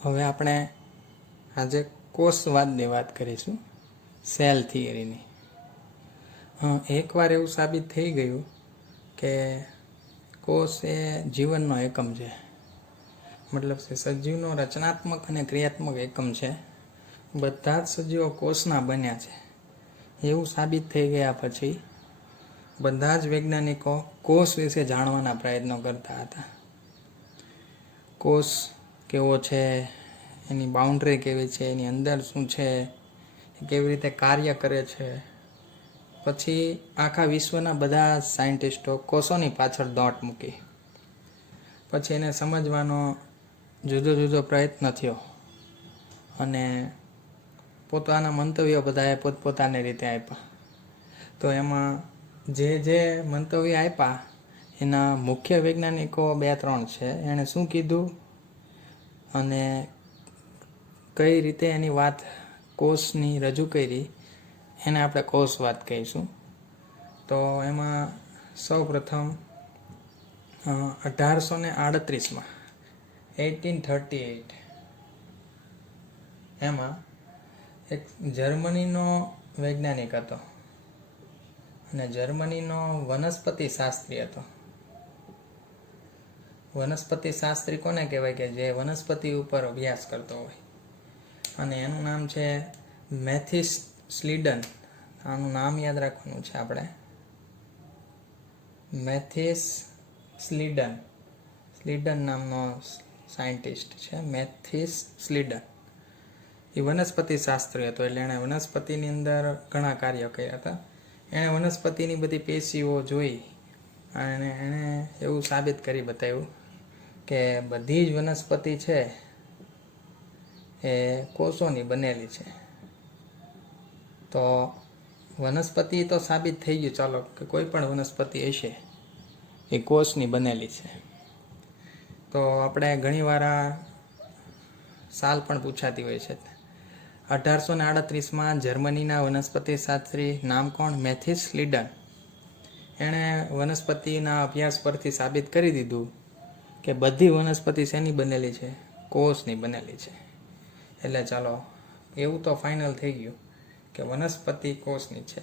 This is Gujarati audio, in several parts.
હવે આપણે આજે કોષવાદની વાત કરીશું, સેલ થિયરીની. એકવાર એવું સાબિત થઈ ગયું કે કોષ એ જીવનનો એકમ છે, મતલબ છે સજીવનો રચનાત્મક અને ક્રિયાત્મક એકમ છે. બધા જ સજીવો કોષના બન્યા છે એવું સાબિત થઈ ગયા પછી બધા જ વૈજ્ઞાનિકો કોષ વિશે જાણવાના પ્રયત્નો કરતા હતા. કોષ કેવો છે, એની બાઉન્ડ્રી કેવી છે, એની અંદર શું છે, કેવી રીતે કાર્ય કરે છે. પછી આખા વિશ્વના બધા સાયન્ટિસ્ટો કોષોની પાછળ દોટ મૂકી. પછી એને સમજવાનો જુદો જુદો પ્રયત્ન થયો અને પોતાના મંતવ્યો બધાએ પોતપોતાની રીતે આપ્યા. તો એમાં જે મંતવ્ય આપ્યા એના મુખ્ય વૈજ્ઞાનિકો 2-3 છે. એણે શું કીધું અને કઈ રીતે એની વાત કોષની રજૂ કરી એને આપણે કોષવાદ કહીશું. તો એમાં સૌ પ્રથમ 1838 1838 એમાં એક જર્મનીનો વૈજ્ઞાનિક હતો અને જર્મનીનો વનસ્પતિ શાસ્ત્રી હતો. વનસ્પતિ શાસ્ત્રી કોને કહેવાય? કે જે વનસ્પતિ ઉપર અભ્યાસ કરતો હોય. અને એનું નામ છે મેથિસ સ્લીડન. આનું નામ યાદ રાખવાનું છે આપણે, મેથિસ સ્લીડન. સ્લીડન નામનો સાયન્ટિસ્ટ છે, મેથિસ સ્લીડન. એ વનસ્પતિ શાસ્ત્રી હતો, એટલે એણે વનસ્પતિની અંદર ઘણા કાર્યો કર્યા હતા. એણે વનસ્પતિની બધી પેશીઓ જોઈ અને એણે એવું સાબિત કરી બતાવ્યું કે બધી જ વનસ્પતિ છે એ કોષોની બનેલી છે. તો વનસ્પતિ તો સાબિત થઈ ગયું, ચાલો કે કોઈ પણ વનસ્પતિ હશે એ કોષની બનેલી છે. તો આપણે ઘણીવાર આ સાલ પણ પૂછાતી હોય છે. 1838 જર્મનીના વનસ્પતિ શાસ્ત્રી, નામ કોણ? મેથિસ સ્લીડન. એણે વનસ્પતિના અભ્યાસ પરથી સાબિત કરી દીધું કે બધી વનસ્પતિ શેની બનેલી છે? કોષની બનેલી છે. એટલે ચાલો એવું તો ફાઇનલ થઈ ગયું કે વનસ્પતિ કોષની છે.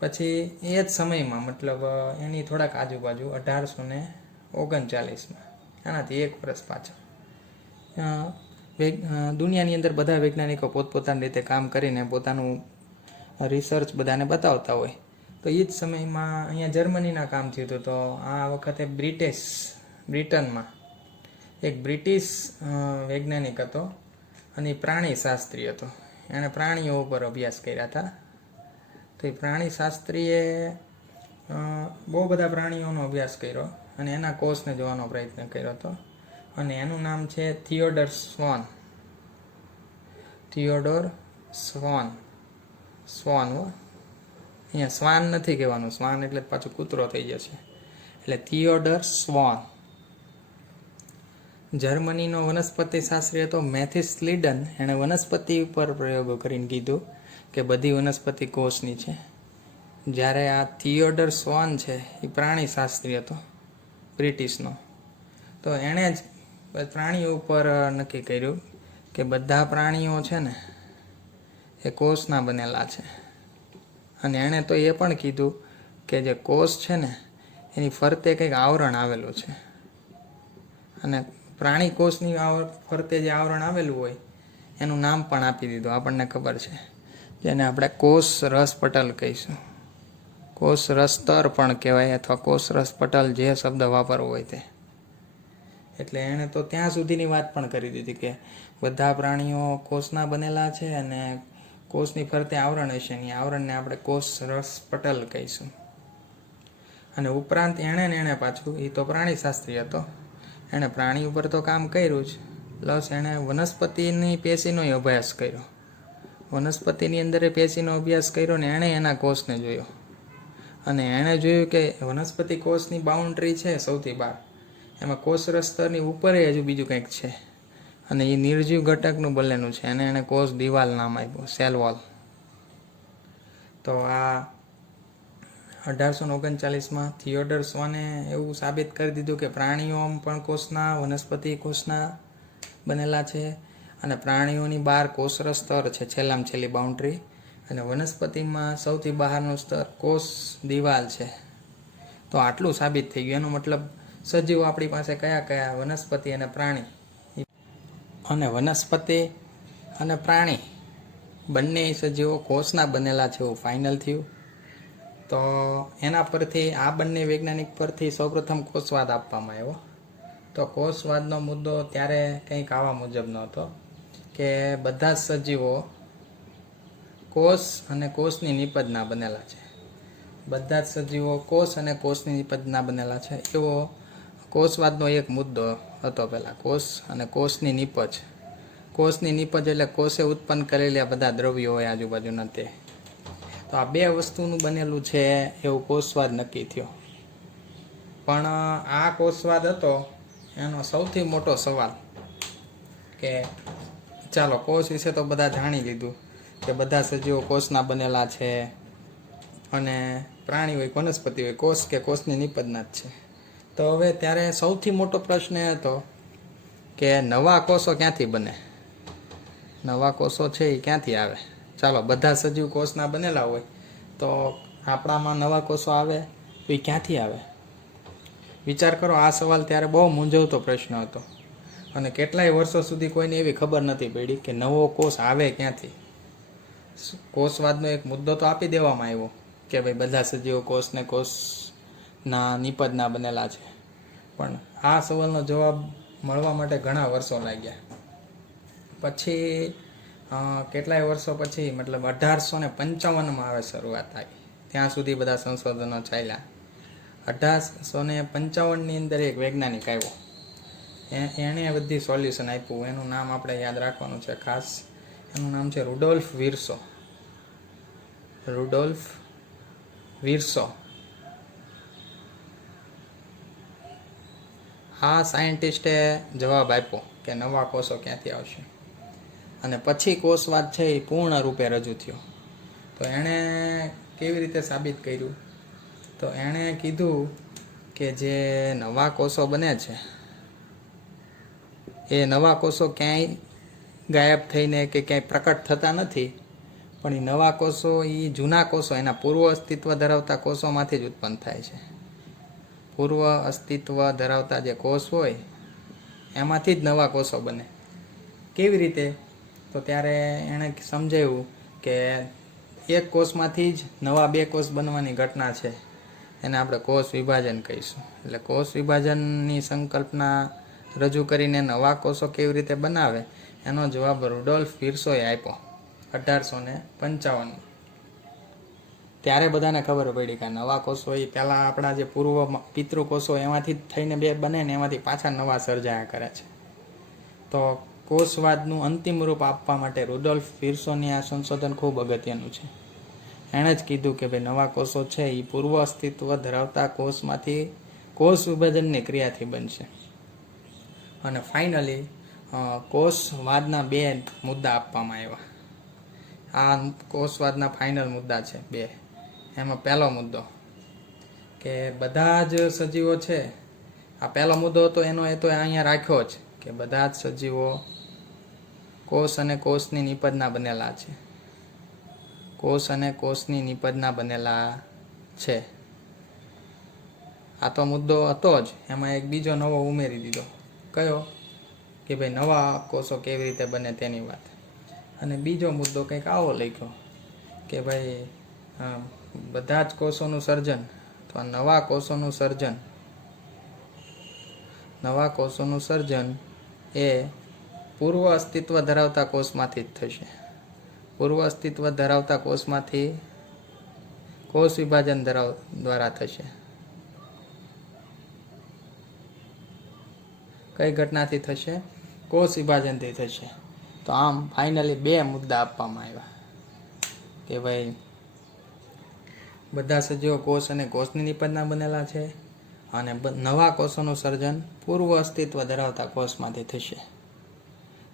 પછી એ જ સમયમાં, મતલબ એની થોડાક આજુબાજુ 1839 આનાથી 1 વર્ષ પાછળ દુનિયાની અંદર બધા વૈજ્ઞાનિકો પોતપોતાની રીતે કામ કરીને પોતાનું રિસર્ચ બધાને બતાવતા હોય. તો એ જ સમયમાં અહીંયા જર્મનીના કામ થયું હતું. તો આ વખતે બ્રિટનમાં એક બ્રિટિશ વૈજ્ઞાનિક હતો અને એ પ્રાણી શાસ્ત્રી હતો. એણે પ્રાણીઓ ઉપર અભ્યાસ કર્યા હતા. તો એ પ્રાણી શાસ્ત્રીએ બહુ બધા પ્રાણીઓનો અભ્યાસ કર્યો અને એના કોષને જોવાનો પ્રયત્ન કર્યો હતો. અને એનું નામ છે થિયોડોર સ્વાન. થિયોડોર સ્વાન. અહીંયા સ્વાન નથી કહેવાનું, સ્વાન એટલે પાછું કૂતરો થઈ જશે. એટલે થિયોડોર સ્વાન. જર્મનીનો વનસ્પતિ શાસ્ત્રી હતો મેથિસ સ્લીડન. એણે વનસ્પતિ ઉપર પ્રયોગો કરીને કીધું કે બધી વનસ્પતિ કોષની છે. જ્યારે આ થિયોડોર સ્વાન છે એ પ્રાણી શાસ્ત્રી હતો બ્રિટિશનો. તો એણે જ પ્રાણીઓ ઉપર નક્કી કર્યું કે બધા પ્રાણીઓ છે ને એ કોષના બનેલા છે. અને એણે તો એ પણ કીધું કે જે કોષ છે ને એની ફરતે કંઈક આવરણ આવેલું છે. અને પ્રાણી કોષની ફરતે જે આવરણ આવેલું હોય એનું નામ પણ આપી દીધું, આપણને ખબર છે, જેને આપણે કોષ રસ પટલ કહીશું. કોષ રસસ્તર પણ કહેવાય અથવા કોષ રસ પટલ, જે શબ્દ વાપરવો હોય તે. એટલે એણે તો ત્યાં સુધીની વાત પણ કરી દીધી કે બધા પ્રાણીઓ કોષના બનેલા છે અને કોષની ફરતે આવરણ હશે, ને આવરણને આપણે કોષ રસ પટલ કહીશું. અને ઉપરાંત એણે પાછું, એ તો પ્રાણી શાસ્ત્રી હતો, એણે પ્રાણી ઉપર તો કામ કર્યું જ, પ્લસ એણે વનસ્પતિની પેશીનો અભ્યાસ કર્યો. વનસ્પતિની અંદર એ પેશીનો અભ્યાસ કર્યો ને એણે એના કોષને જોયો. અને એણે જોયું કે વનસ્પતિ કોષની બાઉન્ડ્રી છે સૌથી બહાર, એમાં કોષરસ સ્તરની ઉપર હજુ બીજું કંઈક છે અને એ નિર્જીવ ઘટકનું બનેલું છે. એને એણે કોષ દિવાલ નામ આપ્યું, સેલ વોલ. તો આ 1839 થિયોડોર સ્વાને એવું સાબિત કરી દીધું કે પ્રાણીઓ પણ કોષના, વનસ્પતિ કોષના બનેલા છે, અને પ્રાણીઓની બહાર કોષરસ સ્તર છે, છેલ્લામાં છેલ્લી બાઉન્ડ્રી, અને વનસ્પતિમાં સૌથી બહારનું સ્તર કોષ દિવાલ છે. તો આટલું સાબિત થઈ ગયું. એનો મતલબ સજીવો આપણી પાસે કયા કયા? વનસ્પતિ અને પ્રાણી. અને વનસ્પતિ અને પ્રાણી બંને સજીવો કોષના બનેલા છે એવું ફાઇનલ થયું. તો એના પરથી આ બંને વૈજ્ઞાનિક પરથી સૌપ્રથમ કોષવાદ આપવામાં આવ્યો. તો કોષવાદનો મુદ્દો ત્યારે કંઈક આવા મુજબનો હતો કે બધા જ સજીવો કોષ અને કોષની નિપજના બનેલા છે. બધા જ સજીવો કોષ અને કોષની નિપજના બનેલા છે, એવો કોષવાદનો એક મુદ્દો હતો પહેલાં. કોષ અને કોષની નિપજ. કોષની નિપજ એટલે કોષે ઉત્પન્ન કરેલા બધા દ્રવ્યો હોય આજુબાજુના તે. તો આ બે વસ્તુનું બનેલું છે એવું કોષવાદ નક્કી થયો. પણ આ કોષવાદ હતો એનો સૌથી મોટો સવાલ કે ચાલો કોષ વિશે તો બધા જાણી લીધું કે બધા સજીવો કોષના બનેલા છે, અને પ્રાણી હોય વનસ્પતિ હોય કોષ કે કોષની નિપજના જ છે. તો હવે ત્યારે સૌથી મોટો પ્રશ્ન એ હતો કે નવા કોષો ક્યાંથી બને? નવા કોષો છે એ ક્યાંથી આવે? ચાલો બધા સજીવ કોષના બનેલા હોય તો આપણામાં નવા કોષો આવે તો એ ક્યાંથી આવે? વિચાર કરો, આ સવાલ ત્યારે બહુ મૂંઝવતો પ્રશ્ન હતો, અને કેટલાય વર્ષો સુધી કોઈને એવી ખબર નથી પડી કે નવો કોષ આવે ક્યાંથી. કોષવાદનો એક મુદ્દો તો આપી દેવામાં આવ્યો કે ભાઈ બધા સજીવો કોષને કોષના નિપજના બનેલા છે, પણ આ સવાલનો જવાબ મળવા માટે ઘણા વર્ષો લાગ્યા. પછી કેટલાય વર્ષો પછી, મતલબ 1855માં આવે શરૂઆત આવી, ત્યાં સુધી બધા સંશોધનો ચાલ્યા. 1855ની અંદર એક વૈજ્ઞાનિક આવ્યો, એણે બધી સોલ્યુશન આપ્યું. એનું નામ આપણે યાદ રાખવાનું છે ખાસ. એનું નામ છે રુડોલ્ફ વિર્સો. રુડોલ્ફ વિર્સો. આ સાયન્ટિસ્ટે જવાબ આપ્યો કે નવા કોષો ક્યાંથી આવશે, અને પછી કોષવાદ છે એ પૂર્ણ રૂપે રજૂ થયો. તો એણે કેવી રીતે સાબિત કર્યું? તો એણે કીધું કે જે નવા કોષો બને છે એ નવા કોષો ક્યાંય ગાયબ થઈને કે ક્યાંય પ્રકટ થતા નથી, પણ એ નવા કોષો એ જૂના કોષો, એના પૂર્વ અસ્તિત્વ ધરાવતા કોષોમાંથી જ ઉત્પન્ન થાય છે. પૂર્વ અસ્તિત્વ ધરાવતા જે કોષ હોય એમાંથી જ નવા કોષો બને. કેવી રીતે? તો ત્યારે એણે સમજાવ્યું કે એક કોષમાંથી જ નવા બે કોષ બનવાની ઘટના છે, એને આપણે કોષ વિભાજન કહીશું. એટલે કોષ વિભાજનની સંકલ્પના રજૂ કરીને નવા કોષો કેવી રીતે બનાવે એનો જવાબ રુડોલ્ફ વિર્સોએ આપ્યો 1855. ત્યારે બધાને ખબર પડી કે નવા કોષો એ પહેલાં આપણા જે પૂર્વ પિતૃકોષો એમાંથી થઈને બે બને ને એમાંથી પાછા નવા સર્જાયા કરે છે. તો કોષવાદનું અંતિમ રૂપ આપવા માટે રુડોલ્ફ વિર્સોની આ સંશોધન ખૂબ અગત્યનું છે. એણે જ કીધું કે ભાઈ નવા કોષો છે એ પૂર્વ અસ્તિત્વ ધરાવતા કોષમાંથી કોષ વિભાજનની ક્રિયાથી બનશે. અને ફાઇનલી કોષવાદના બે મુદ્દા આપવામાં આવ્યા. આ કોષવાદના ફાઇનલ મુદ્દા છે બે. એમાં પહેલો મુદ્દો કે બધા જ સજીવો છે, આ પહેલો મુદ્દો હતો એનો એ તો અહીંયા રાખ્યો જ કે બધા જ સજીવો કોષ અને કોષની નિપજના બનેલા છે. કોષ અને કોષની નિપજના બનેલા છે. આ તો મુદ્દો હતો જ, એમાં એક બીજો નવો ઉમેરી દીધો. કયો? કે ભાઈ નવા કોષો કેવી રીતે બને તેની વાત. અને બીજો મુદ્દો કંઈક આવો લખ્યો કે ભાઈ બધા જ કોષોનું સર્જન, તો નવા કોષોનું સર્જન એ પૂર્વ અસ્તિત્વ ધરાવતા કોષમાંથી જ થશે. પૂર્વ અસ્તિત્વ ધરાવતા કોષમાંથી કોષ વિભાજન દ્વારા થશે. કઈ ઘટનાથી થશે? કોષ વિભાજનથી થશે. તો આમ ફાઇનલી બે મુદ્દા આપવામાં આવ્યા કે ભાઈ બધા સજીવો કોષ અને કોષની નિપજના બનેલા છે, અને નવા કોષોનું સર્જન પૂર્વ અસ્તિત્વ ધરાવતા કોષમાંથી થશે.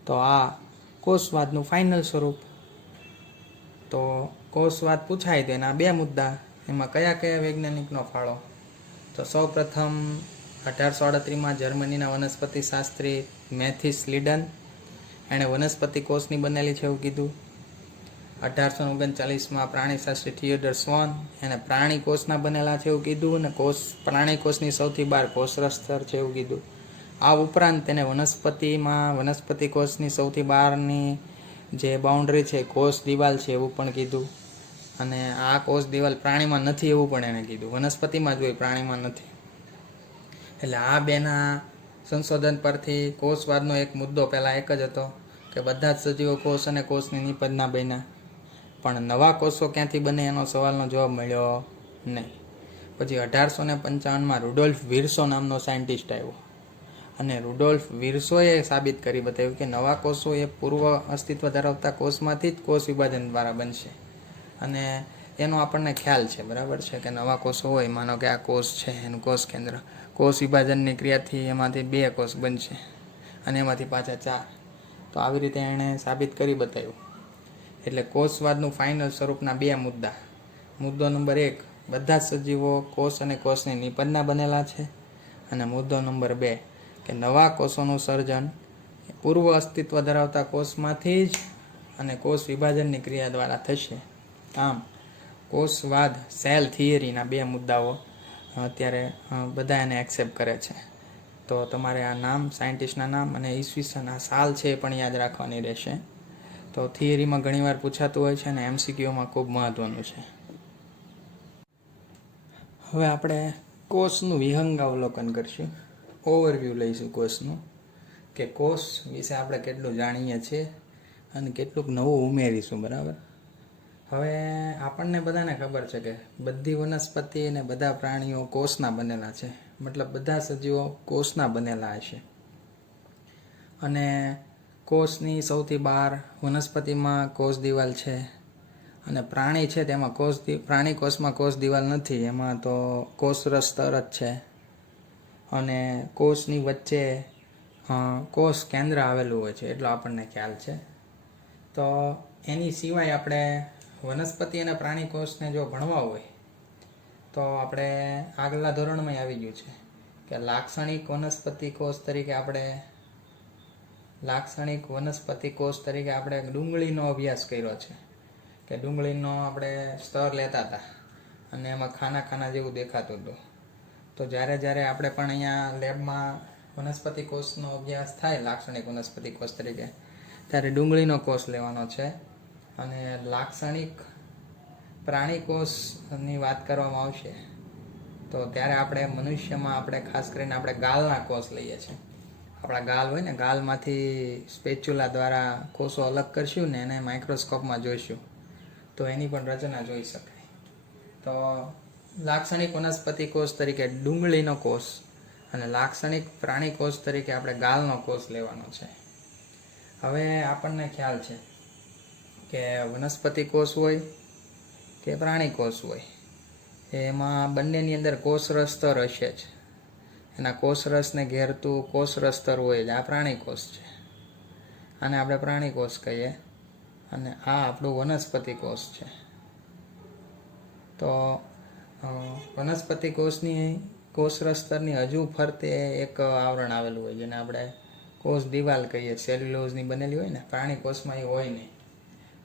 તો આ કોષવાદનું ફાઇનલ સ્વરૂપ. તો કોષવાદ પૂછાય તો એના બે મુદ્દા, એમાં કયા કયા વૈજ્ઞાનિકનો ફાળો? તો સૌ પ્રથમ 1838માં જર્મનીના વનસ્પતિ શાસ્ત્રી મેથિસ લીડન એણે વનસ્પતિ કોષની બનેલી છે એવું કીધું. 1839માં પ્રાણીશાસ્ત્રી થિયોડર સ્વોન એને પ્રાણી કોષના બનેલા છે એવું કીધું, અને પ્રાણી કોષની સૌથી બહાર કોષરસ સ્તર છે એવું કીધું. આ ઉપરાંત તેને વનસ્પતિ કોષની સૌથી બહારની જે બાઉન્ડ્રી છે કોષ દિવાલ છે એવું પણ કીધું. અને આ કોષ દિવાલ પ્રાણીમાં નથી એવું પણ એણે કીધું, વનસ્પતિમાં જ હોય, પ્રાણીમાં નથી. એટલે આ બેના સંશોધન પરથી કોષવાદનો એક મુદ્દો પહેલાં એક જ હતો કે બધા જ સજીવો કોષ અને કોષની નિપજના બન્યા, પણ નવા કોષો ક્યાંથી બને એનો સવાલનો જવાબ મળ્યો નહીં. પછી 1855માં રુડોલ્ફ વિર્સો નામનો સાયન્ટિસ્ટ આવ્યો, અને રુડોલ્ફ વિર્સોએ સાબિત કરી બતાવ્યું કે નવા કોષો એ પૂર્વ અસ્તિત્વ ધરાવતા કોષમાંથી જ કોષ વિભાજન દ્વારા બનશે. અને એનો આપણને ખ્યાલ છે, બરાબર છે, કે નવા કોષો હોય, માનો કે આ કોષ છે એનું કોષ કેન્દ્ર, કોષ વિભાજનની ક્રિયાથી એમાંથી 2 કોષ બનશે અને એમાંથી પાછા 4. તો આવી રીતે એણે સાબિત કરી બતાવ્યું. એટલે કોષવાદનું ફાઇનલ સ્વરૂપના 2 મુદ્દા. મુદ્દો નંબર 1, બધા જ સજીવો કોષ અને કોષની નિપજના બનેલા છે. અને મુદ્દો નંબર 2 કે નવા કોષોનું સર્જન પૂર્વ અસ્તિત્વ ધરાવતા કોષમાંથી જ અને કોષ વિભાજનની ક્રિયા દ્વારા થશે. આમ કોષવાદ સેલ થિયરીના 2 મુદ્દાઓ અત્યારે બધા એને એક્સેપ્ટ કરે છે. તો તમારે આ નામ, સાયન્ટિસ્ટના નામ અને ઈસવીસન આ સાલ છે એ પણ યાદ રાખવાની રહેશે. તો થિયરીમાં ઘણીવાર પૂછાતું હોય છે અને એમસીક્યુમાં ખૂબ મહત્વનું છે. હવે આપણે કોષનું વિહંગાવલોકન કરીશું, ઓવરવ્યૂ લઈશું કોષનું, કે કોષ વિશે આપણે કેટલું જાણીએ છીએ અને કેટલુંક નવું ઉમેરીશું, બરાબર. હવે આપણને બધાને ખબર છે કે બધી વનસ્પતિ અને બધા પ્રાણીઓ કોષના બનેલા છે, મતલબ બધા સજીવો કોષના બનેલા હશે. અને કોષની સૌથી બહાર વનસ્પતિમાં કોષ દિવાલ છે, અને પ્રાણી છે તેમાં પ્રાણી કોષમાં કોષ દિવાલ નથી, એમાં તો કોષરસ સ્તર જ છે. અને કોષની વચ્ચે કોષ કેન્દ્ર આવેલું હોય છે એટલો આપણને ખ્યાલ છે. તો એની સિવાય આપણે વનસ્પતિ અને પ્રાણી કોષને જો ભણવા હોય તો આપણે આગલા ધોરણમાં આવી ગયું છે કે લાક્ષણિક વનસ્પતિ કોષ તરીકે આપણે ડુંગળીનો અભ્યાસ કર્યો છે. કે ડુંગળીનો આપણે સ્તર લેતા હતા અને એમાં ખાના ખાના જેવું દેખાતું હતું. તો જ્યારે આપણે પણ અહીંયા લેબમાં વનસ્પતિ કોષનો અભ્યાસ થાય લાક્ષણિક વનસ્પતિ કોષ તરીકે, ત્યારે ડુંગળીનો કોષ લેવાનો છે. અને લાક્ષણિક પ્રાણી કોષની વાત કરવામાં આવશે તો ત્યારે આપણે મનુષ્યમાં આપણે ખાસ કરીને આપણે ગાલના કોષ લઈએ છીએ. આપણા ગાલ હોય ને, ગાલમાંથી સ્પેચ્યુલા દ્વારા કોષો અલગ કરશું ને એને માઇક્રોસ્કોપમાં જોઈશું તો એની પણ રચના જોઈ શકાય. તો લાક્ષણિક વનસ્પતિ કોષ તરીકે ડુંગળીનો કોષ અને લાક્ષણિક પ્રાણી કોષ તરીકે આપણે ગાલનો કોષ લેવાનો છે. હવે આપણને ખ્યાલ છે કે વનસ્પતિ કોષ હોય કે પ્રાણી કોષ હોય, એમાં બંનેની અંદર કોષરસ સ્તર હશે જ. એના કોષરસને ઘેરતું કોષરસ સ્તર હોય જ. આ પ્રાણી કોષ છે, આને આપણે પ્રાણી કોષ કહીએ, અને આ આપણું વનસ્પતિ કોષ છે. તો વનસ્પતિ કોષરસ સ્તરની હજુ ફરતે એક આવરણ આવેલું હોય જેને આપણે કોષ દિવાલ કહીએ, સેલ્યુલોઝની બનેલી હોય ને. પ્રાણી કોષમાં એ હોય નહીં,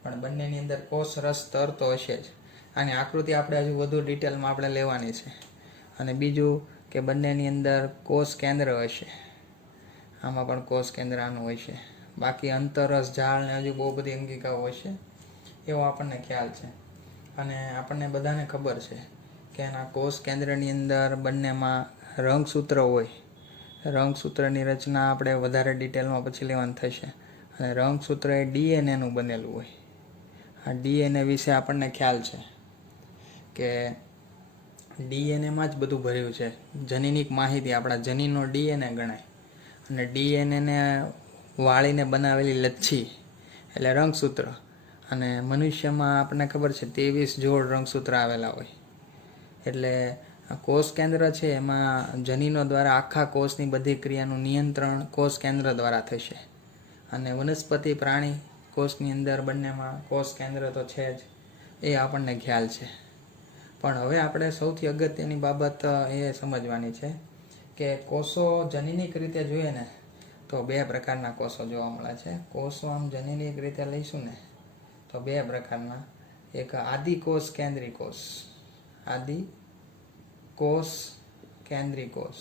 પણ બંનેની અંદર કોષરસ સ્તર તો હશે જ. આની આકૃતિ આપણે હજુ વધુ ડિટેલમાં આપણે લેવાની છે. અને બીજું કે બંનેની અંદર કોષ કેન્દ્ર હશે, આમાં પણ કોષ કેન્દ્ર આનું હોય છે. બાકી અંતરસ ઝાડ ને હજુ બહુ બધી અંગિકાઓ હશે એવો આપણને ખ્યાલ છે. અને આપણને બધાને ખબર છે કે એના કોષ કેન્દ્રની અંદર બંનેમાં રંગસૂત્ર હોય. રંગસૂત્રની રચના આપણે વધારે ડિટેલમાં પછી લેવાની થશે. અને રંગસૂત્ર એ ડીએનએનું બનેલું હોય. આ ડીએનએ વિશે આપણને ખ્યાલ છે કે ડીએનએમાં જ બધું ભર્યું છે. જનીનિક માહિતી આપણા જનીનનો ડીએનએ ગણાય. અને ડીએનએને વાળીને બનાવેલી લચ્છી એટલે રંગસૂત્ર. અને મનુષ્યમાં આપણને ખબર છે 23 જોડ રંગસૂત્ર આવેલા હોય. એટલે કોષ કેન્દ્ર છે એમાં જનીનો દ્વારા આખા કોષની બધી ક્રિયાનું નિયંત્રણ કોષ કેન્દ્ર દ્વારા થશે. અને વનસ્પતિ પ્રાણી કોષની અંદર બંનેમાં કોષ કેન્દ્ર તો છે જ, એ આપણને ખ્યાલ છે. પણ હવે આપણે સૌથી અગત્યની બાબત એ સમજવાની છે કે કોષો જનીનિક રીતે જોઈએ ને તો બે પ્રકારના કોષો જોવા મળે છે. કોષો આમ જનીનિક રીતે લઈશું ને તો બે પ્રકારના, એક આદિ કોષ કેન્દ્રી કોષ, આદિ કોષ કેન્દ્રી કોષ,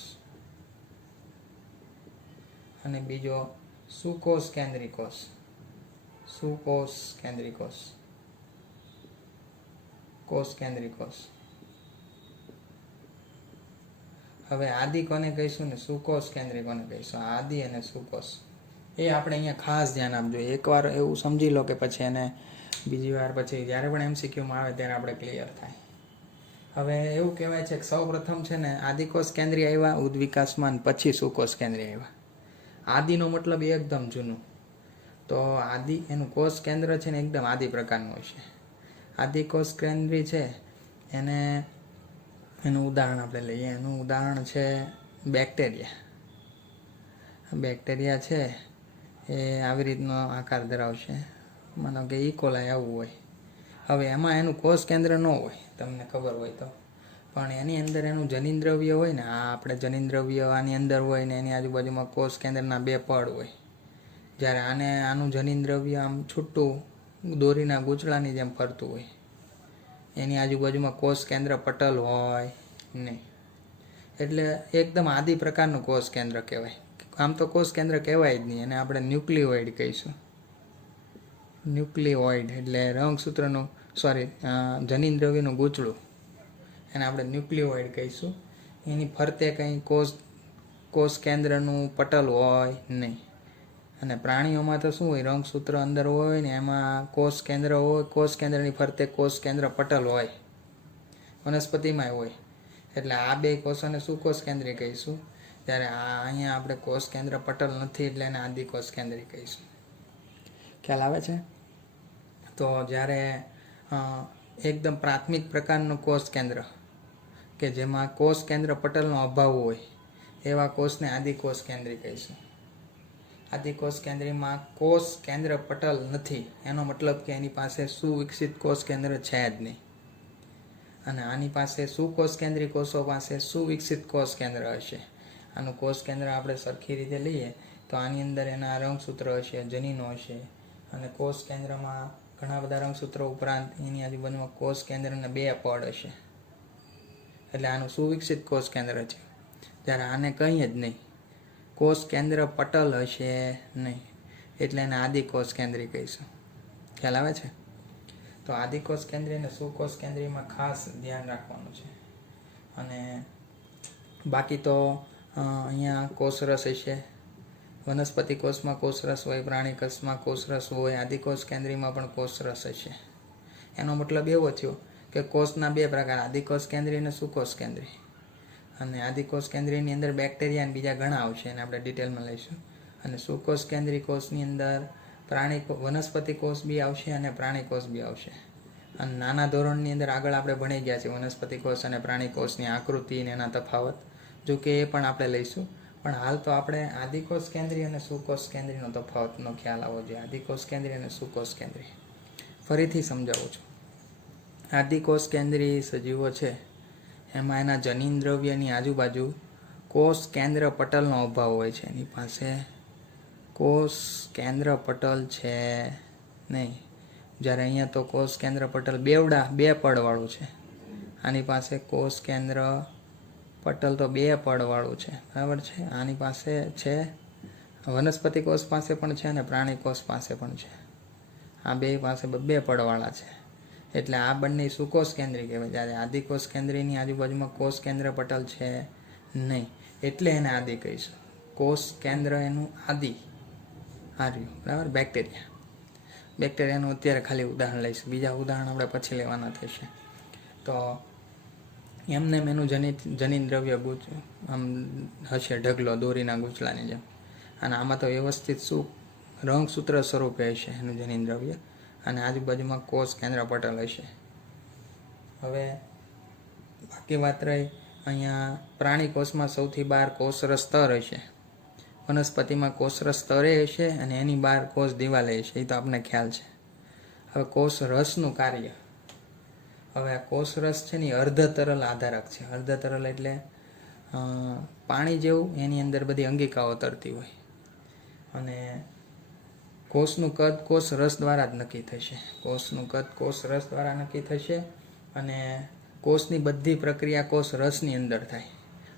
અને બીજો સુકોષ કેન્દ્રી કોષ, સુકોષ કેન્દ્રી કોષ, કોષ કેન્દ્રી કોષ. હવે આદિ કોને કહીશું ને સુકોષ કેન્દ્રી કોને કહીશું, આદિ અને સુકોષ એ આપણે અહીંયા ખાસ ધ્યાન આપજો. એકવાર એવું સમજી લો કે પછી એને બીજી વાર પછી જ્યારે પણ MCQમાં આવે ત્યારે આપણે ક્લિયર થાય. હવે એવું કહેવાય છે કે સૌ પ્રથમ છે ને આદિકોષ કેન્દ્રી આવ્યા ઉદ્વિકાસમાં, પછી સુકોષ કેન્દ્રી આવ્યા. આદિનો મતલબ એકદમ જૂનું, તો આદિ એનું કોષ કેન્દ્ર છે ને એકદમ આદિ પ્રકારનું હોય છે. આદિકોષ કેન્દ્રી છે એને એનું ઉદાહરણ આપણે લઈએ. એનું ઉદાહરણ છે બેક્ટેરિયા. બેક્ટેરિયા છે એ આવી રીતનો આકાર ધરાવશે, માનો કે ઇકોલાઈ આવું હોય. હવે એમાં એનું કોષ કેન્દ્ર ન હોય, તમને ખબર હોય તો, પણ એની અંદર એનું જનીનદ્રવ્ય હોય ને, આ આપણે જનીનદ્રવ્ય આની અંદર હોય ને એની આજુબાજુમાં કોષ કેન્દ્રના બે પડ હોય. જ્યારે આનું જનીનદ્રવ્ય આમ છૂટું દોરીના ગૂંચળાની જેમ ફરતું હોય, એની આજુબાજુમાં કોષ કેન્દ્ર પટલ હોય નહીં. એટલે એકદમ આદિ પ્રકારનું કોષ કેન્દ્ર કહેવાય. આમ તો કોષ કેન્દ્ર કહેવાય જ નહીં, એને આપણે ન્યુક્લિયોઇડ કહીશું. ન્યુક્લિયોઇડ એટલે રંગસૂત્રનું જનીનદ્રવ્યનું ગૂંચળું, એને આપણે ન્યુક્લિયોઇડ કહીશું. એની ફરતે કંઈ કોષ કેન્દ્રનું પટલ હોય નહીં. અને પ્રાણીઓમાં તો શું હોય, રંગસૂત્ર અંદર હોય ને એમાં કોષ કેન્દ્ર હોય, કોષ કેન્દ્રની ફરતે કોષ કેન્દ્ર પટલ હોય. વનસ્પતિમાં હોય. એટલે આ બે કોષોને સુકોષ કેન્દ્રી કહીશું. ત્યારે અહીંયા આપણે કોષ કેન્દ્ર પટલ નથી એટલે એને આદિકોષ કેન્દ્રી કહીશું. ખ્યાલ આવે છે? તો જ્યારે એકદમ પ્રાથમિક પ્રકારનું કોષ કેન્દ્ર કે જેમાં કોષ કેન્દ્ર પટલનો અભાવ હોય એવા કોષને આદિકોષ કેન્દ્રી કહીશું. આદિકોષ કેન્દ્રીમાં કોષ કેન્દ્ર પટલ નથી, એનો મતલબ કે એની પાસે સુવિકસિત કોષ કેન્દ્ર છે જ નહીં. અને આની પાસે સુકોષ કેન્દ્રી કોષો પાસે સુવિકસિત કોષ કેન્દ્ર હશે. આનું કોષ કેન્દ્ર આપણે સરખી રીતે લઈએ તો આની અંદર એના રંગસૂત્ર હશે, જનીનો હશે, અને કોષ કેન્દ્રમાં ઘણા બધા રંગસૂત્રો ઉપરાંત એની આજુબાજુમાં કોષ કેન્દ્રના બે પડ હશે. એટલે આનું સુવિકસિત કોષ કેન્દ્ર છે. જ્યારે આને કંઈ જ નહીં, કોષ કેન્દ્ર પટલ હશે નહીં, એટલે એને આદિકોષ કેન્દ્રી કહીશું. ખ્યાલ આવે છે? તો આદિકોષ કેન્દ્રી અને સુકોષ કેન્દ્રીમાં ખાસ ધ્યાન રાખવાનું છે. અને બાકી તો અહીંયા કોષરસ હશે. વનસ્પતિ કોષમાં કોષરસ હોય, પ્રાણી કોષમાં કોષરસ હોય, આદિકોષ કેન્દ્રીમાં પણ કોષરસ હશે. એનો મતલબ એવો થયો કે કોષના બે પ્રકાર, આદિકોષ કેન્દ્રી અને સુકોષ કેન્દ્રી. અને આદિકોષ કેન્દ્રીની અંદર બેક્ટેરિયા અને બીજા ઘણા આવશે, એને આપણે ડિટેલમાં લઈશું. અને સુકોષ કેન્દ્રી કોષની અંદર વનસ્પતિ કોષ બી આવશે અને પ્રાણી કોષ બી આવશે. અને નાના ધોરણની અંદર આગળ આપણે ભણી ગયા છે વનસ્પતિ કોષ અને પ્રાણી કોષની આકૃતિ અને એના તફાવત, જો કે એ પણ આપણે લઈશું. પણ હાલ તો આપણે આદિકોષ કેન્દ્રી અને સુકોષ કેન્દ્રીનો તફાવતનો ખ્યાલ આવવો જોઈએ. આદિકોષ કેન્દ્રી અને સુકોષ કેન્દ્રી ફરીથી સમજાવું છું. આદિકોષ કેન્દ્રી સજીવો છે એમાં એના જનીન દ્રવ્યની આજુબાજુ કોષ કેન્દ્ર પટલનો અભાવ હોય છે. એની પાસે કોષ કેન્દ્ર પટલ છે નહીં. જ્યારે અહીંયા તો કોષ કેન્દ્ર પટલ બે પડવાળું છે. આની પાસે કોષ કેન્દ્ર પટલ તો બે પડવાળું છે, બરાબર છે. આની પાસે છે, વનસ્પતિ કોષ પાસે પણ છે અને પ્રાણી કોષ પાસે પણ છે. આ બે પાસે બે પડવાળા છે. એટલે આ બંને સુકોષ કેન્દ્રી કહેવાય. જ્યારે આદિકોષ કેન્દ્રીની આજુબાજુમાં કોષ કેન્દ્ર પટલ છે નહીં, એટલે એને આદિ કહીશું. કોષ કેન્દ્ર એનું આદિ આર્યું, બરાબર. બેક્ટેરિયાનું અત્યારે ખાલી ઉદાહરણ લઈશું, બીજા ઉદાહરણ આપણે પછી લેવાના થશે. તો એમને એનું જનીન દ્રવ્ય આમ હશે ઢગલો દોરીના ગૂંચળાની જેમ, અને આમાં તો વ્યવસ્થિત રંગસૂત્ર સ્વરૂપે હશે એનું જનીન દ્રવ્ય, અને આજુબાજુમાં કોષ કેન્દ્ર પટલ હશે. હવે બાકી વાત રહી અહીંયા પ્રાણી કોષમાં સૌથી બહાર કોષરસ સ્તર હશે. વનસ્પતિમાં કોષરસ સ્તરે હશે અને એની બહાર કોષ દિવાલે હશે, એ તો આપણને ખ્યાલ છે. હવે કોષ રસનું કાર્ય, હવે આ કોષ રસ છે ને અર્ધ તરલ આધારક છે. અર્ધ તરલ એટલે પાણી જેવું એની અંદર બધી અંગિકાઓ તરતી હોય. અને કોષનું કદ કોષ રસ દ્વારા જ નક્કી થશે. કોષનું કદ કોષ રસ દ્વારા નક્કી થશે અને કોષની બધી પ્રક્રિયા કોષ રસની અંદર થાય.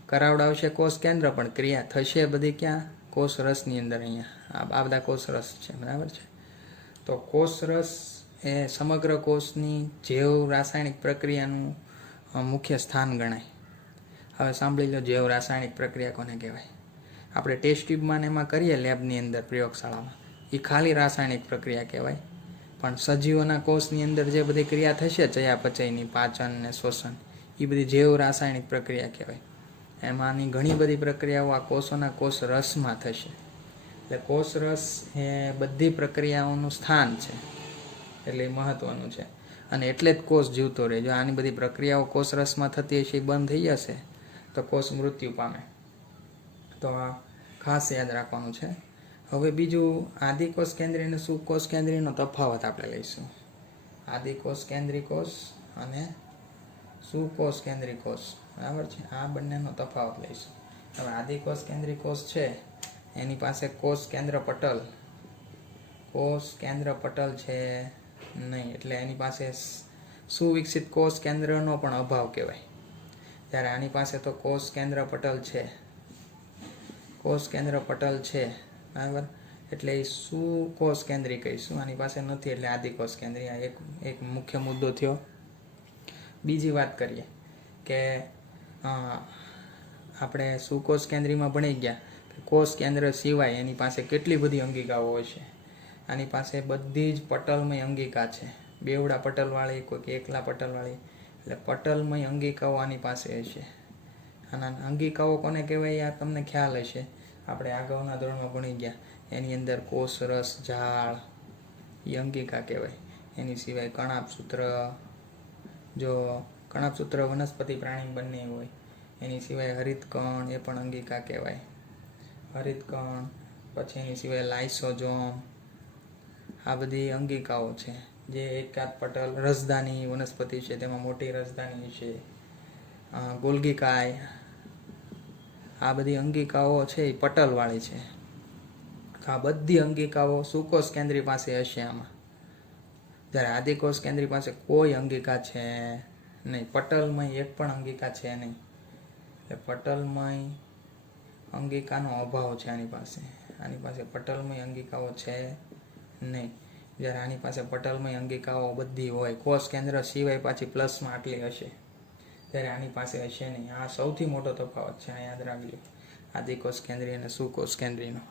કરાવડાવશે કોષ કેન્દ્ર, પણ ક્રિયા થશે બધી ક્યાં? કોષ રસની અંદર. અહીંયા આ બધા કોષ રસ છે, બરાબર છે. તો કોષ રસ એ સમગ્ર કોષની જૈવ રાસાયણિક પ્રક્રિયાનું મુખ્ય સ્થાન ગણાય. હવે સાંભળી લો, જૈવ રાસાયણિક પ્રક્રિયા કોને કહેવાય? આપણે ટેસ્ટ ટ્યુબમાં ને એમાં કરીએ લેબની અંદર, પ્રયોગશાળામાં, એ ખાલી રાસાયણિક પ્રક્રિયા કહેવાય. પણ સજીવોના કોષની અંદર જે બધી ક્રિયા થશે, ચયાપચયની, પાચન ને શ્વસન, એ બધી જૈવ રાસાયણિક પ્રક્રિયા કહેવાય. એમાંની ઘણી બધી પ્રક્રિયાઓ આ કોષોના કોષ રસમાં થશે. એટલે કોષ રસ એ બધી પ્રક્રિયાઓનું સ્થાન છે, એટલે એ મહત્વનું છે. અને એટલે જ કોષ જીવતો રહે. જો આની બધી પ્રક્રિયાઓ કોષ રસમાં થતી હશે, એ બંધ થઈ જશે તો કોષ મૃત્યુ પામે. તો આ ખાસ યાદ રાખવાનું છે. હવે બીજું, આદિકોષ કેન્દ્રીય અને સુકોષ કેન્દ્રીયનો તફાવત આપણે લઈશું. આદિકોષ કેન્દ્રી કોષ અને સુકોષ કેન્દ્રી કોષ, બરાબર છે. આ બંનેનો તફાવત લઈશું. હવે આદિકોષ કેન્દ્રી કોષ છે, એની પાસે કોષ કેન્દ્ર પટલ છે નહીં, એટલે એની પાસે સુવિકસિત કોષ કેન્દ્રનો પણ અભાવ કહેવાય. ત્યારે આની પાસે તો કોષ કેન્દ્ર પટલ છે, બરાબર. એટલે એ સુકોષ કેન્દ્રી કહીશું. આની પાસે નથી, એટલે આદિકોષ કેન્દ્રી. આ એક મુખ્ય મુદ્દો થયો. બીજી વાત કરીએ કે આપણે સુકોષ કેન્દ્રીમાં ભણી ગયા કે કોષ કેન્દ્ર સિવાય એની પાસે કેટલી બધી અંગિકાઓ હશે. આની પાસે બધી જ પટલમય અંગિકા છે, બેવડા પટલવાળી, કોઈક એકલા પટલવાળી. એટલે પટલમય અંગિકાઓ આની પાસે હશે. આના અંગિકાઓ કોને કહેવાય? આ તમને ખ્યાલ હશે, આપણે અગાઉના ધોરણમાં ભણી ગયા. એની અંદર કોષ રસ જાળ એ અંગિકા કહેવાય. એની સિવાય કણાભસૂત્ર, જો કણાભસૂત્ર વનસ્પતિ પ્રાણી બંને હોય. એની સિવાય હરિતકણ, એ પણ અંગિકા કહેવાય. હરિતકણ પછી એની સિવાય લાઇસોઝોમ, આ બધી અંગિકાઓ છે જે એકાદ પટલ. રસદાની વનસ્પતિ છે, તેમાં મોટી રસદાની છે. ગોલ્ગીકાય, આ બધી અંગિકાઓ છે એ પટલવાળી છે. આ બધી અંગિકાઓ સુકોષ કેન્દ્રી પાસે હશે આમાં. જ્યારે આદિકોષ કેન્દ્રી પાસે કોઈ અંગિકા છે નહીં. પટલમય એક પણ અંગિકા છે નહીં. એટલે પટલમય અંગિકાનો અભાવ છે આની પાસે. આની પાસે પટલમય અંગિકાઓ છે નહીં. જ્યારે આની પાસે પટલમય અંગિકાઓ બધી હોય, કોષ કેન્દ્ર સિવાય પાછી પ્લસમાં આટલી હશે, ત્યારે આની પાસે હશે નહીં. આ સૌથી મોટો તફાવત છે, આ યાદ રાખજો, આદિકોષ કેન્દ્રી અને સુકોષ કેન્દ્રીનો.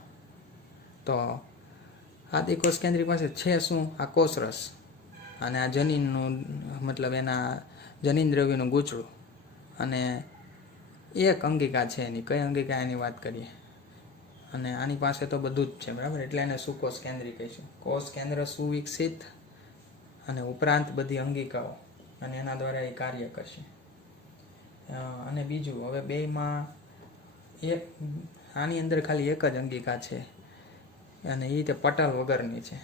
તો આદિકોષ કેન્દ્રી પાસે છે શું? આ કોષરસ અને આ જનીનનું, મતલબ એના જનીન દ્રવ્યનું ગૂંચળું, અને એક અંગિકા છે એની. કઈ અંગિકા એની વાત કરીએ? અને આની પાસે તો બધું જ છે, બરાબર. એટલે એને સુકોષ કેન્દ્રી કહીશું. કોષ કેન્દ્ર સુવિકસિત અને ઉપરાંત બધી અંગિકાઓ, અને એના દ્વારા એ કાર્ય કરશે. અને બીજું, હવે બેમાં આની અંદર ખાલી એક જ અંગિકા છે, અને એ તે પટલ વગરની છે.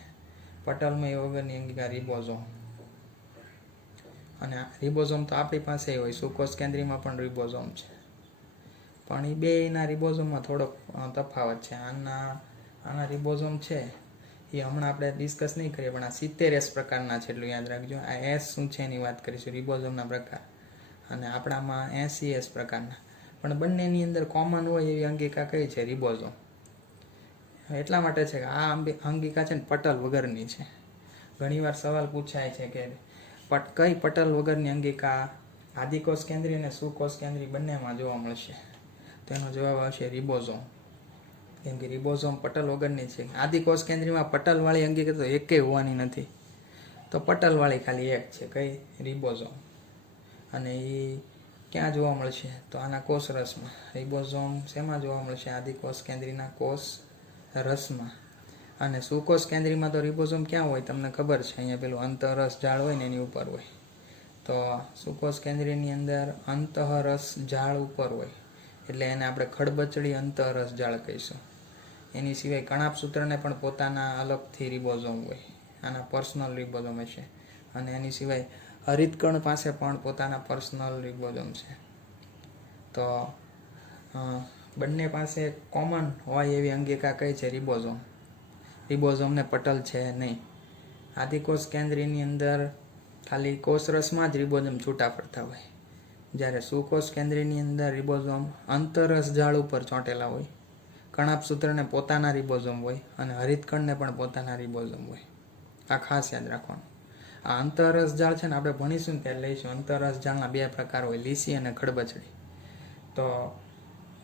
પટલમય વગરની અંગિકા રિબોઝોમ. અને રિબોઝોમ તો આપણી પાસે હોય, સુકોષ કેન્દ્રીમાં પણ રિબોઝોમ છે. પણ એ બેના રિબોઝોમમાં થોડોક તફાવત છે. આના રિબોઝોમ છે એ હમણાં આપણે ડિસ્કસ નહીં કરીએ, પણ આ 70S પ્રકારના છે, એટલું યાદ રાખજો. આ S શું છે એની વાત કરીશું, રિબોઝોમના પ્રકાર. અને આપણામાં 80S પ્રકારના. પણ બંનેની અંદર કોમન હોય એવી અંગિકા કઈ છે? રિબોઝોમ. એટલા માટે છે કે આ અંગિકા છે ને પટલ વગરની છે. ઘણીવાર સવાલ પૂછાય છે કે કઈ પટલ વગરની અંગિકા આદિકોષ કેન્દ્રી અને સુકોષ કેન્દ્રી બંનેમાં જોવા મળશે? તો એનો જવાબ આવશે રિબોઝોમ. કેમ કે રિબોઝોમ પટલ વગરની છે. આદિકોષ કેન્દ્રીમાં પટલવાળી અંગિકા તો એકેય હોવાની નથી. તો પટલવાળી ખાલી એક છે, કઈ? રિબોઝોમ. અને એ ક્યાં જોવા મળશે? તો આના કોષ રસમાં. રિબોઝોમ શેમાં જોવા મળશે? આદિકોષ કેન્દ્રીના કોષ રસમાં. અને સુકોષ કેન્દ્રીમાં તો રિબોઝોમ ક્યાં હોય? તમને ખબર છે, અહીંયા પેલું અંતરસ ઝાડ હોય ને એની ઉપર હોય. તો સુકોષ કેન્દ્રીની અંદર અંતરસ ઝાડ ઉપર હોય, એટલે એને આપણે ખડબચડી અંતરસ ઝાડ કહીશું. એની સિવાય કણાભસૂત્રને પણ પોતાના અલગથી રિબોઝોમ હોય, આના પર્સનલ રિબોઝોમ હશે. અને એની સિવાય હરિતકણ પાસે પણ પોતાના પર્સનલ રિબોઝોમ છે. તો બંને પાસે કોમન હોય એવી અંગિકા કઈ છે? રિબોઝોમ. રિબોઝોમ ને પટલ છે નહીં. આદિકોષ કેન્દ્રીની અંદર ખાલી કોષરસમાં જ રિબોઝોમ છૂટા પડતા હોય, જ્યારે સુકોષ કેન્દ્રીની અંદર રિબોઝોમ અંતરસ જાળ ઉપર ચોંટેલા હોય. કણાભસૂત્રને પોતાના રિબોઝોમ હોય અને હરિતકણને પણ પોતાના રિબોઝોમ હોય. આ ખાસ યાદ રાખવાનું. આ અંતરસ જાળ છે ને, આપણે ભણીશું ને ત્યારે લઈશું. અંતરસ જાળના 2 પ્રકાર હોય, લીસી અને ખડબચડી. તો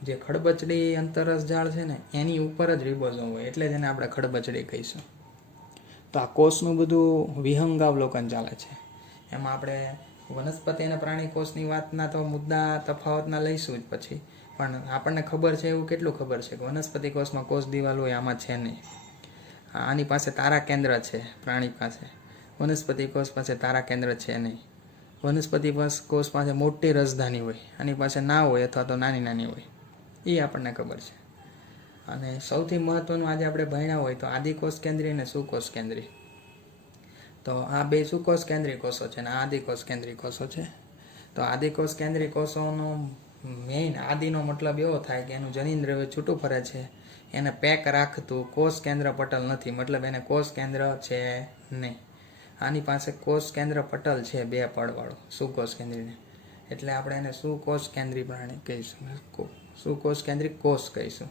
જે ખડબચડી અંતરસ જાળ છે ને, એની ઉપર જ રિબોઝોમ હોય, એટલે જ એને આપણે ખડબચડી કહીશું. તો આ કોષનું બધું વિહંગાવલોકન ચાલે છે. એમાં આપણે વનસ્પતિ અને પ્રાણી કોષની વાતના તો મુદ્દા તફાવતના લઈશું જ પછી. પણ આપણને ખબર છે એવું કેટલું ખબર છે કે વનસ્પતિ કોષમાં કોષ દિવાલ હોય, આમાં છે નહીં. આની પાસે તારા કેન્દ્ર છે પ્રાણી પાસે, વનસ્પતિ કોષ પાસે તારા કેન્દ્ર છે નહીં. વનસ્પતિ કોષ પાસે મોટી રસધાની હોય, આની પાસે ના હોય અથવા તો નાની નાની હોય, એ આપણને ખબર છે. અને સૌથી મહત્વનું આજે આપણે ભણ્યા હોય તો આદિકોષ કેન્દ્રી અને સુકોષ કેન્દ્રી. તો આ 2 સુકોષ કેન્દ્રી કોષો છે અને આ આદિકોષ કેન્દ્રી કોષો છે. તો આદિકોષ કેન્દ્રી કોષોનો મેઇન આદિનો મતલબ એવો થાય કે એનું જનીન દ્રવ્ય છૂટું ફરે છે, એને પેક રાખતું કોષ કેન્દ્ર પટલ નથી, મતલબ એને કોષ કેન્દ્ર છે નહીં. આની પાસે કોષ કેન્દ્ર પટલ છે 2 પડવાળો સુકોષ કેન્દ્રીને, એટલે આપણે એને સુકોષ કેન્દ્રી પ્રાણી કહીશું, સુકોષ કેન્દ્રી કોષ કહીશું.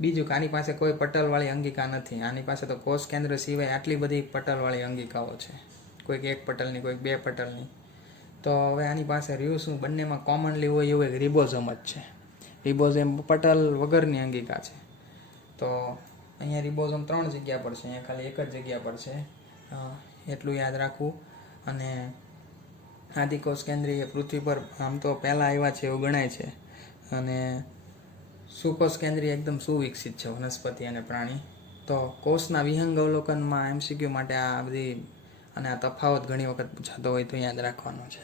બીજું કે આની પાસે કોઈ પટલવાળી અંગિકા નથી. આની પાસે તો કોષ કેન્દ્ર સિવાય આટલી બધી પટલવાળી અંગિકાઓ છે, કોઈક 1 પટલની, કોઈક 2 પટલની. તો હવે આની પાસે રહ્યું શું? બંનેમાં કોમનલી હોય એવું એક રિબોઝોમ જ છે. રિબોઝોમ પટલ વગરની અંગિકા છે. તો અહીંયા રિબોઝોમ 3 જગ્યા પર છે, અહીંયા ખાલી 1 જ જગ્યા પર છે, એટલું યાદ રાખવું. અને આદિકોષ કેન્દ્રી એ પૃથ્વી પર આમ તો પહેલાં આવ્યા છે એવું ગણાય છે. અને સુકોષ કેન્દ્રી એકદમ સુવિકસિત છે વનસ્પતિ અને પ્રાણી. તો કોષના વિહંગ અવલોકનમાં MCQ માટે આ બધી અને આ તફાવત ઘણી વખત પૂછાતો હોય તો યાદ રાખવાનો છે.